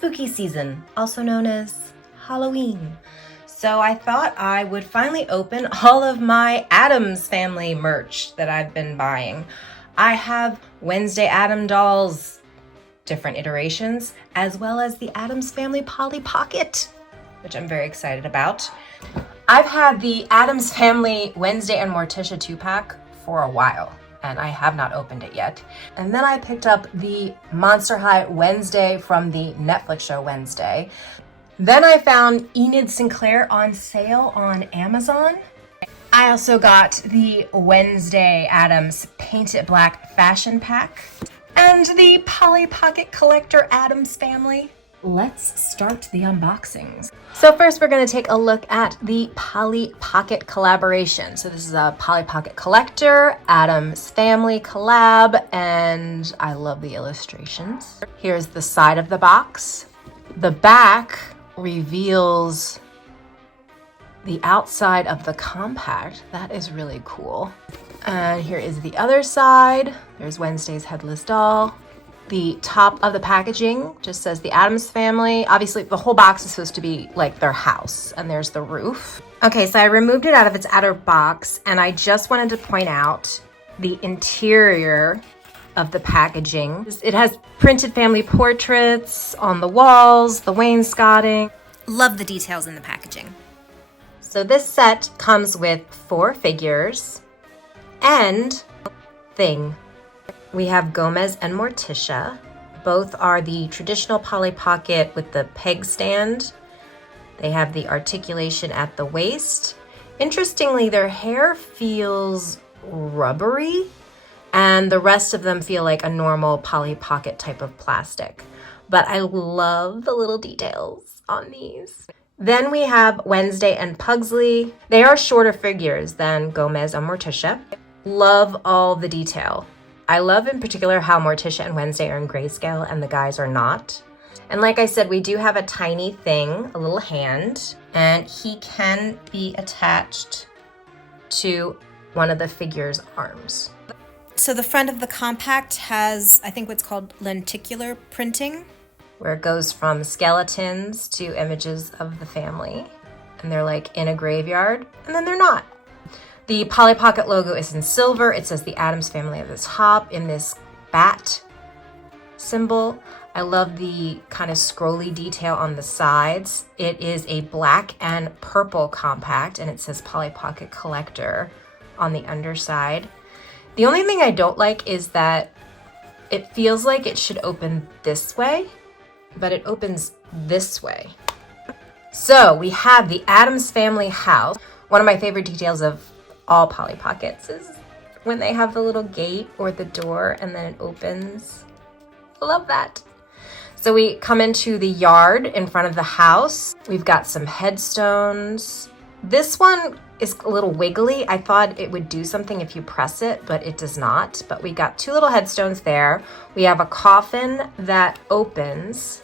spooky season, also known as Halloween. So I thought I would finally open all of my Addams family merch that I've been buying. I have Wednesday Addams dolls, different iterations, as well as the Addams Family Polly Pocket, which I'm very excited about. I've had the Addams Family Wednesday and Morticia 2-pack for a while, and I have not opened it yet. And then I picked up the Monster High Wednesday from the Netflix show Wednesday. Then I found Enid Sinclair on sale on Amazon. I also got the Wednesday Addams Paint It Black Fashion Pack and the Polly Pocket Collector Addams Family. Let's start the unboxings. So first we're going to take a look at the Polly Pocket collaboration. So this is a Polly Pocket Collector, Addams Family collab, and I love the illustrations. Here's the side of the box. The back reveals the outside of the compact. That is really cool. And here is the other side. There's Wednesday's headless doll. The top of the packaging just says the Addams Family. Obviously, the whole box is supposed to be like their house, and there's the roof. Okay, so I removed it out of its outer box, and I just wanted to point out the interior of the packaging. It has printed family portraits on the walls, the wainscoting. Love the details in the packaging. So this set comes with 4 figures and thing. We have Gomez and Morticia. Both are the traditional Polly Pocket with the peg stand. They have the articulation at the waist. Interestingly, their hair feels rubbery, and the rest of them feel like a normal Polly Pocket type of plastic. But I love the little details on these. Then we have Wednesday and Pugsley. They are shorter figures than Gomez and Morticia. Love all the detail. I love in particular how Morticia and Wednesday are in grayscale and the guys are not. And like I said, we do have a tiny thing, a little hand, and he can be attached to one of the figure's arms. So the front of the compact has, I think, what's called lenticular printing, where it goes from skeletons to images of the family. And they're like in a graveyard, and then they're not. The Polly Pocket logo is in silver. It says the Addams Family at the top in this bat symbol. I love the kind of scrolly detail on the sides. It is a black and purple compact, and it says Polly Pocket Collector on the underside. The only thing I don't like is that it feels like it should open this way, but it opens this way. So we have the Addams Family house. One of my favorite details of all Polly Pockets is when they have the little gate or the door and then it opens. I love that. So we come into the yard in front of the house. We've got some headstones. This one is a little wiggly. I thought it would do something if you press it, but it does not. But we got 2 little headstones there. We have a coffin that opens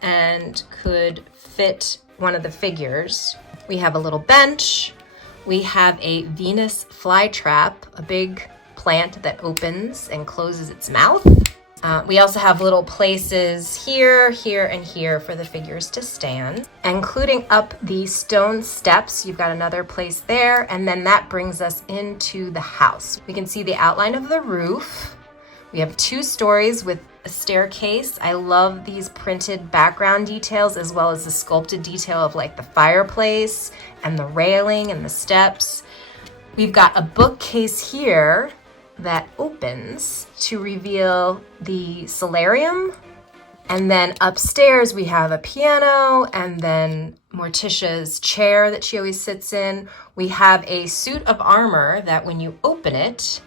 and could fit one of the figures. We have a little bench. We have a Venus flytrap, a big plant that opens and closes its mouth. We also have little places here, here, and here for the figures to stand, including up the stone steps. You've got another place there, and then that brings us into the house. We can see the outline of the roof. We have 2 stories with a staircase. I love these printed background details as well as the sculpted detail of like the fireplace and the railing and the steps. We've got a bookcase here that opens to reveal the solarium. And then upstairs we have a piano and then Morticia's chair that she always sits in. We have a suit of armor that when you open it,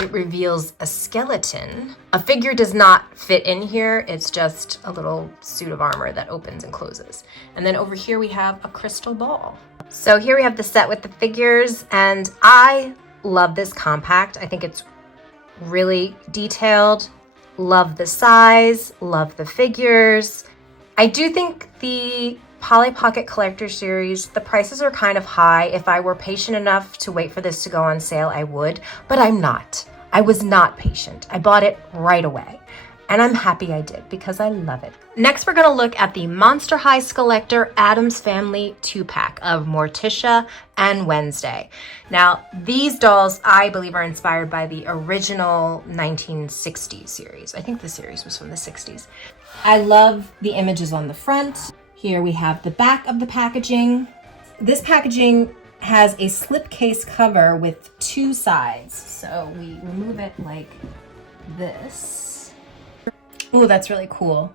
it reveals a skeleton. A figure does not fit in here. It's just a little suit of armor that opens and closes. And then over here we have a crystal ball. So here we have the set with the figures, and I love this compact. I think it's really detailed. Love the size, love the figures. I do think the Polly Pocket Collector Series, the prices are kind of high. If I were patient enough to wait for this to go on sale, I would, but I'm not. I was not patient. I bought it right away. And I'm happy I did because I love it. Next, we're gonna look at the Monster High Skullector Addams Family 2-pack of Morticia and Wednesday. Now, these dolls, I believe, are inspired by the original 1960s series. I think the series was from the 60s. I love the images on the front. Here we have the back of the packaging. This packaging has a slipcase cover with 2 sides. So we remove it like this. Oh, that's really cool.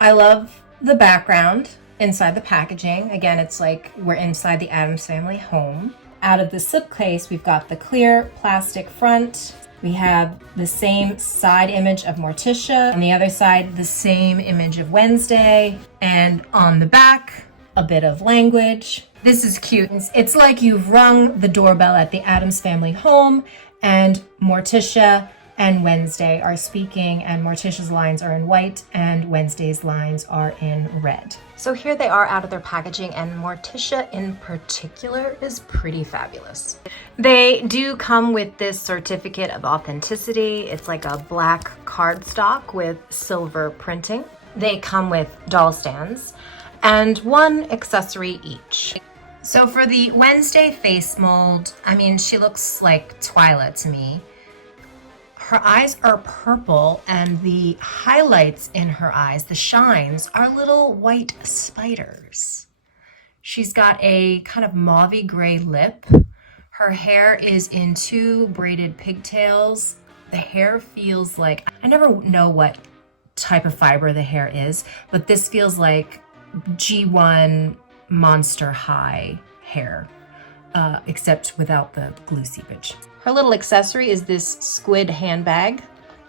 I love the background inside the packaging. Again, it's like we're inside the Addams Family home. Out of the slipcase, we've got the clear plastic front. We have the same side image of Morticia. On the other side, the same image of Wednesday. And on the back, a bit of language. This is cute. It's like you've rung the doorbell at the Addams Family home, and Morticia and Wednesday are speaking, and Morticia's lines are in white and Wednesday's lines are in red. So here they are out of their packaging, and Morticia in particular is pretty fabulous. They do come with this certificate of authenticity. It's like a black cardstock with silver printing. They come with doll stands and 1 accessory each. So for the Wednesday face mold, I mean, she looks like Twyla to me. Her eyes are purple, and the highlights in her eyes, the shines, are little white spiders. She's got a kind of mauvey gray lip. Her hair is in 2 braided pigtails. The hair feels like, I never know what type of fiber the hair is, but this feels like G1 Monster High hair, except without the glue seepage. Her little accessory is this squid handbag.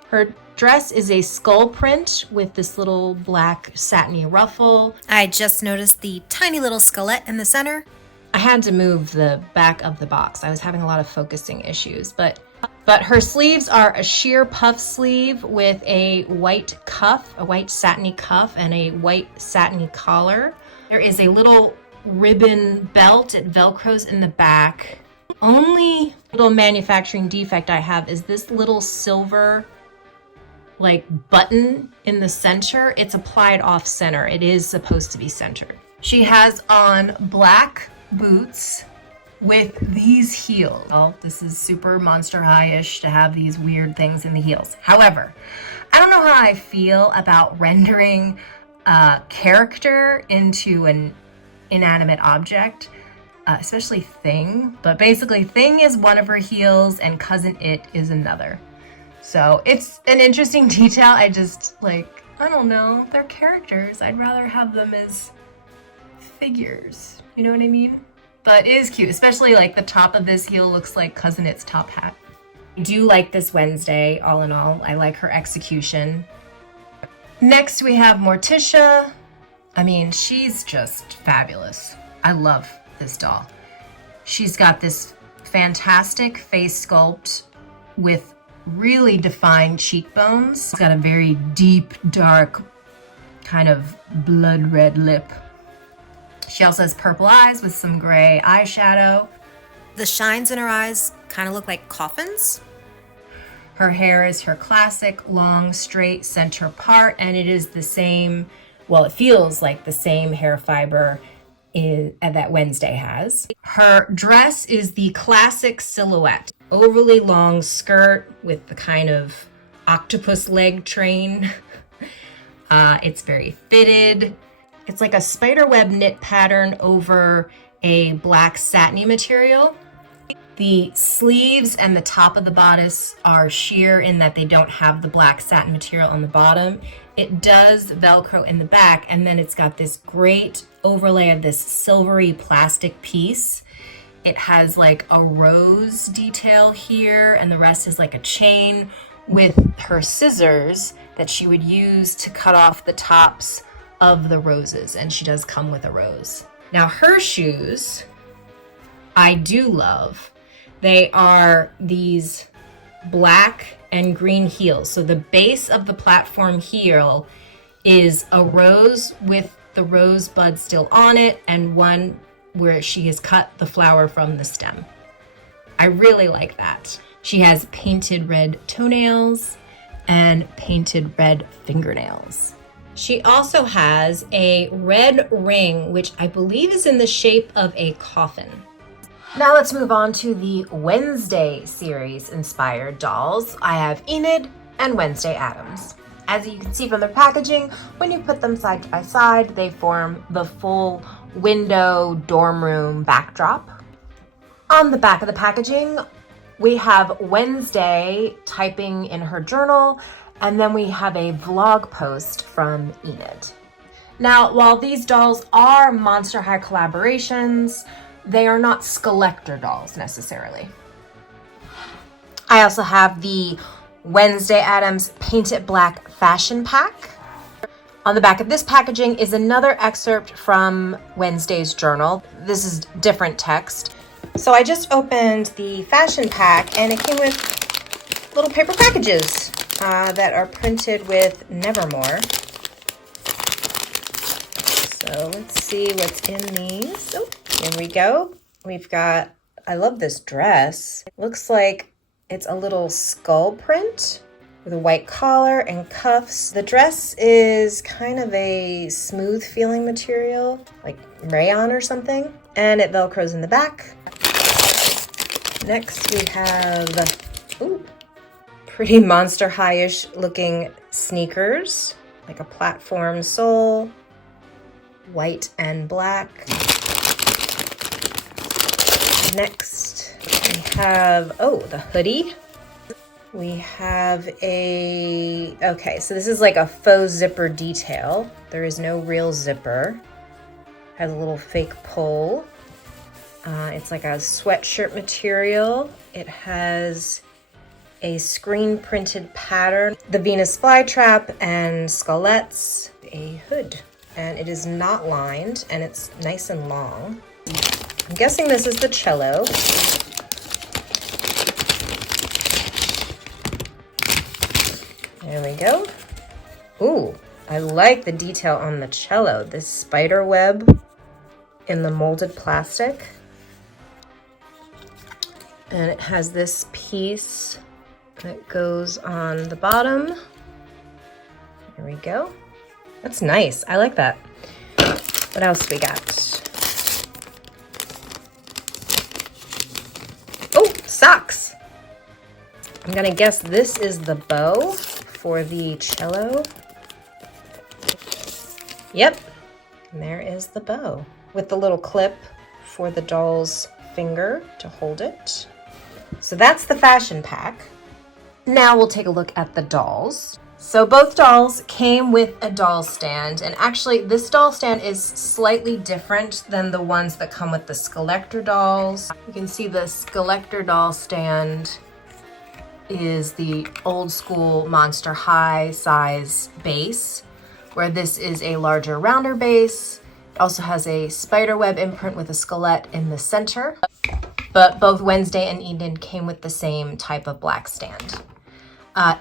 Her dress is a skull print with this little black satiny ruffle. I just noticed the tiny little skullet in the center. I had to move the back of the box. I was having a lot of focusing issues, but her sleeves are a sheer puff sleeve with a white cuff, a white satiny cuff, and a white satiny collar. There is a little ribbon belt. It velcros in the back. Only little manufacturing defect I have is this little silver like button in the center. It's applied off center. It is supposed to be centered. She has on black boots with these heels. Well, this is super Monster High-ish to have these weird things in the heels. However, I don't know how I feel about rendering a character into an inanimate object. Especially Thing, but basically Thing is one of her heels and Cousin It is another. So it's an interesting detail. I just I don't know, they're characters. I'd rather have them as figures, you know what I mean? But it is cute, especially like the top of this heel looks like Cousin It's top hat. I do like this Wednesday, all in all. I like her execution. Next we have Morticia. I mean, she's just fabulous. I love this doll. She's got this fantastic face sculpt with really defined cheekbones. She's got a very deep, dark, kind of blood red lip. She also has purple eyes with some gray eyeshadow. The shines in her eyes kind of look like coffins. Her hair is her classic long, straight center part, and it is the same, well, it feels like the same hair fiber that Wednesday has. Her dress is the classic silhouette. Overly long skirt with the kind of octopus leg train. It's very fitted. It's like a spiderweb knit pattern over a black satiny material. The sleeves and the top of the bodice are sheer in that they don't have the black satin material on the bottom. It does Velcro in the back, and then it's got this great overlay of this silvery plastic piece. It has like a rose detail here, and the rest is like a chain with her scissors that she would use to cut off the tops of the roses, and she does come with a rose. Now her shoes, I do love. They are these black and green heels. So the base of the platform heel is a rose with the rosebud still on it, and one where she has cut the flower from the stem. I really like that. She has painted red toenails, and painted red fingernails. She also has a red ring, which I believe is in the shape of a coffin. Now let's move on to the Wednesday series inspired dolls. I have Enid and Wednesday Addams. As you can see from the packaging, when you put them side by side, they form the full window dorm room backdrop. On the back of the packaging, we have Wednesday typing in her journal, and then we have a vlog post from Enid. Now, while these dolls are Monster High collaborations, they are not Skullector dolls necessarily. I also have the Wednesday Addams Paint It Black fashion pack. On the back of this packaging is another excerpt from Wednesday's journal. This is different text. So I just opened the fashion pack and it came with little paper packages that are printed with Nevermore. So let's see what's in these. Oh, here we go. We've got, I love this dress. It looks like it's a little skull print with a white collar and cuffs. The dress is kind of a smooth feeling material, like rayon or something, and it velcros in the back. Next we have, ooh, pretty Monster High-ish looking sneakers, like a platform sole, white and black. Next we have, oh, the hoodie. We have okay, so this is like a faux zipper detail. There is no real zipper. Has a little fake pull. It's like a sweatshirt material. It has a screen printed pattern, the Venus flytrap and skullettes, a hood. And it is not lined and it's nice and long. I'm guessing this is the cello. There we go. Ooh, I like the detail on the cello. This spider web in the molded plastic. And it has this piece that goes on the bottom. There we go. That's nice. I like that. What else we got? Oh, socks. I'm gonna guess this is the bow for the cello. Yep, and there is the bow with the little clip for the doll's finger to hold it. So that's the fashion pack. Now we'll take a look at the dolls. So both dolls came with a doll stand, and actually this doll stand is slightly different than the ones that come with the Skullector dolls. You can see the Skullector doll stand is the old school Monster High size base, where this is a larger, rounder base. It also has a spiderweb imprint with a skulette in the center, but both Wednesday and Enid came with the same type of black stand.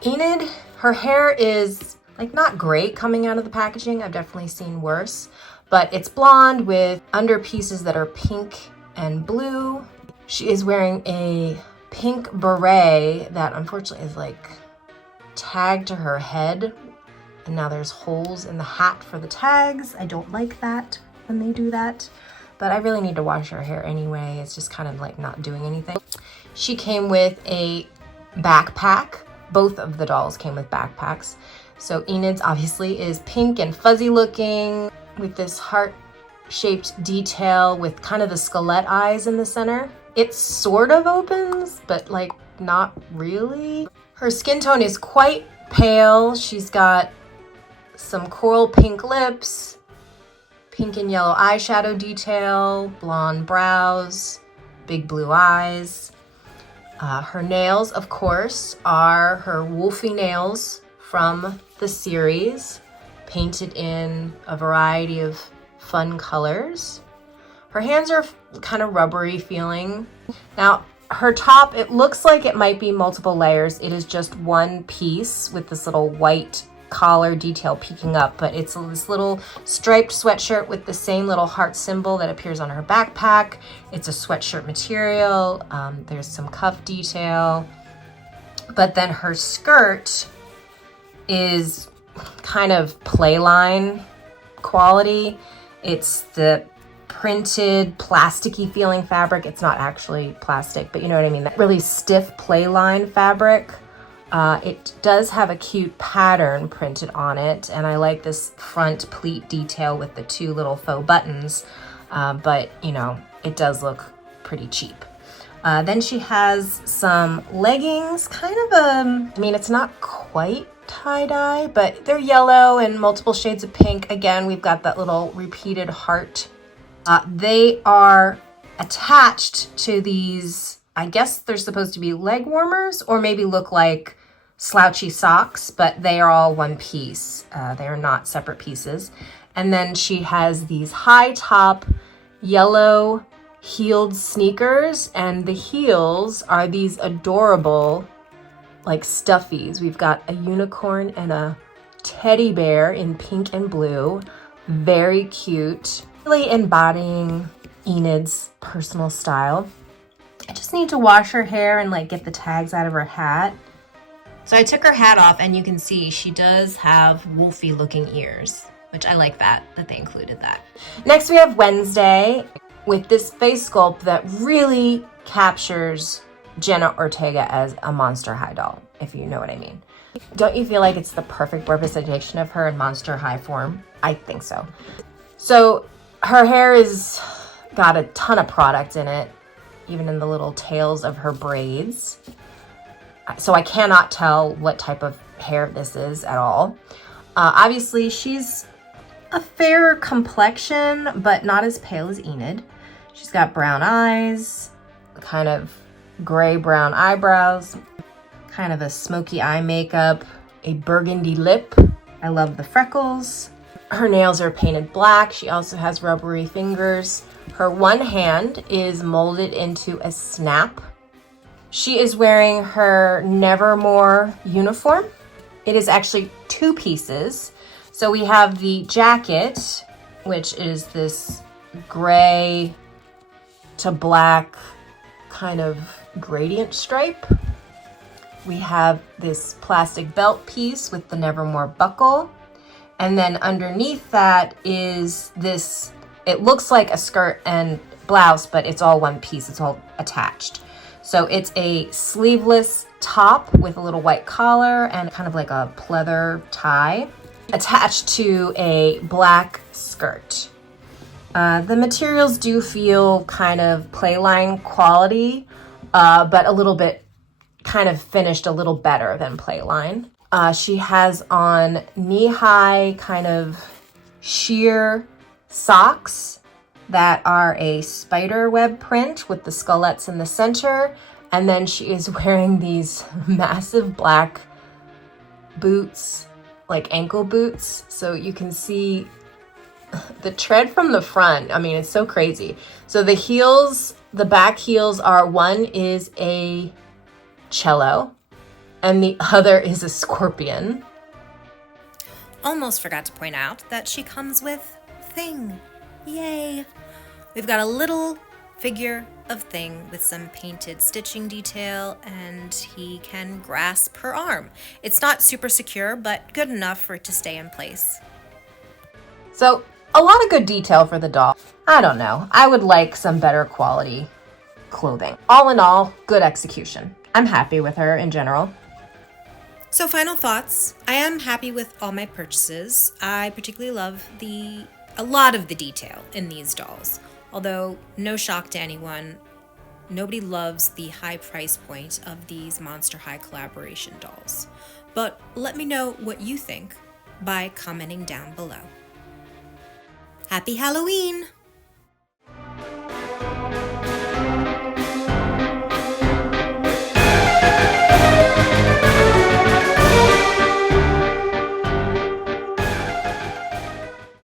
Enid, her hair is like not great coming out of the packaging. I've definitely seen worse, but it's blonde with under pieces that are pink and blue. She is wearing a pink beret that unfortunately is like tagged to her head, and now there's holes in the hat for the tags. I don't like that when they do that, but I really need to wash her hair anyway. It's just kind of like not doing anything. She came with a backpack. Both of the dolls came with backpacks. So Enid's obviously is pink and fuzzy looking with this heart-shaped detail with kind of the skulette eyes in the center. It sort of opens, but like not really. Her skin tone is quite pale. She's got some coral pink lips, pink and yellow eyeshadow detail, blonde brows, big blue eyes. Her nails, of course, are her Wolfie nails from the series, painted in a variety of fun colors. Her hands are kind of rubbery feeling. Now, her top, it looks like it might be multiple layers. It is just one piece with this little white collar detail peeking up, but it's this little striped sweatshirt with the same little heart symbol that appears on her backpack. It's a sweatshirt material. There's some cuff detail, but then her skirt is kind of playline quality. It's the printed plasticky feeling fabric. It's not actually plastic, but you know what I mean. That really stiff playline fabric. It does have a cute pattern printed on it, and I like this front pleat detail with the 2 little faux buttons, but you know, it does look pretty cheap. Then she has some leggings, kind of I mean, it's not quite tie-dye, but they're yellow and multiple shades of pink. Again, we've got that little repeated heart. They are attached to these, I guess they're supposed to be leg warmers, or maybe look like slouchy socks, but they are all one piece. They are not separate pieces. And then she has these high top yellow heeled sneakers, and the heels are these adorable like stuffies. We've got a unicorn and a teddy bear in pink and blue. Very cute. Really embodying Enid's personal style. I just need to wash her hair and like get the tags out of her hat. So I took her hat off, and you can see she does have wolfy looking ears, which I like that they included that. Next we have Wednesday with this face sculpt that really captures Jenna Ortega as a Monster High doll, if you know what I mean. Don't you feel like it's the perfect representation of her in Monster High form? I think so. So her hair is got a ton of product in it, even in the little tails of her braids. So I cannot tell what type of hair this is at all. Obviously, she's a fairer complexion, but not as pale as Enid. She's got brown eyes, kind of gray-brown eyebrows, kind of a smoky eye makeup, a burgundy lip. I love the freckles. Her nails are painted black. She also has rubbery fingers. Her one hand is molded into a snap. She is wearing her Nevermore uniform. It is actually 2 pieces. So we have the jacket, which is this gray to black kind of gradient stripe. We have this plastic belt piece with the Nevermore buckle. And then underneath that is this, it looks like a skirt and blouse, but it's all one piece. It's all attached. So it's a sleeveless top with a little white collar and kind of like a pleather tie attached to a black skirt. The materials do feel kind of playline quality, but a little bit kind of finished a little better than playline. She has on knee-high kind of sheer socks that are a spider web print with the skullettes in the center. And then she is wearing these massive black boots, like ankle boots. So you can see the tread from the front. I mean, it's so crazy. So the heels, the back heels are, one is a cello and the other is a scorpion. Almost forgot to point out that she comes with Thing. Yay! We've got a little figure of Thing with some painted stitching detail, and he can grasp her arm. It's not super secure, but good enough for it to stay in place. So a lot of good detail for the doll. I don't know. I would like some better quality clothing. All in all, good execution. I'm happy with her in general. So final thoughts. I am happy with all my purchases. I particularly love a lot of the detail in these dolls. Although, no shock to anyone, nobody loves the high price point of these Monster High collaboration dolls. But let me know what you think by commenting down below. Happy Halloween!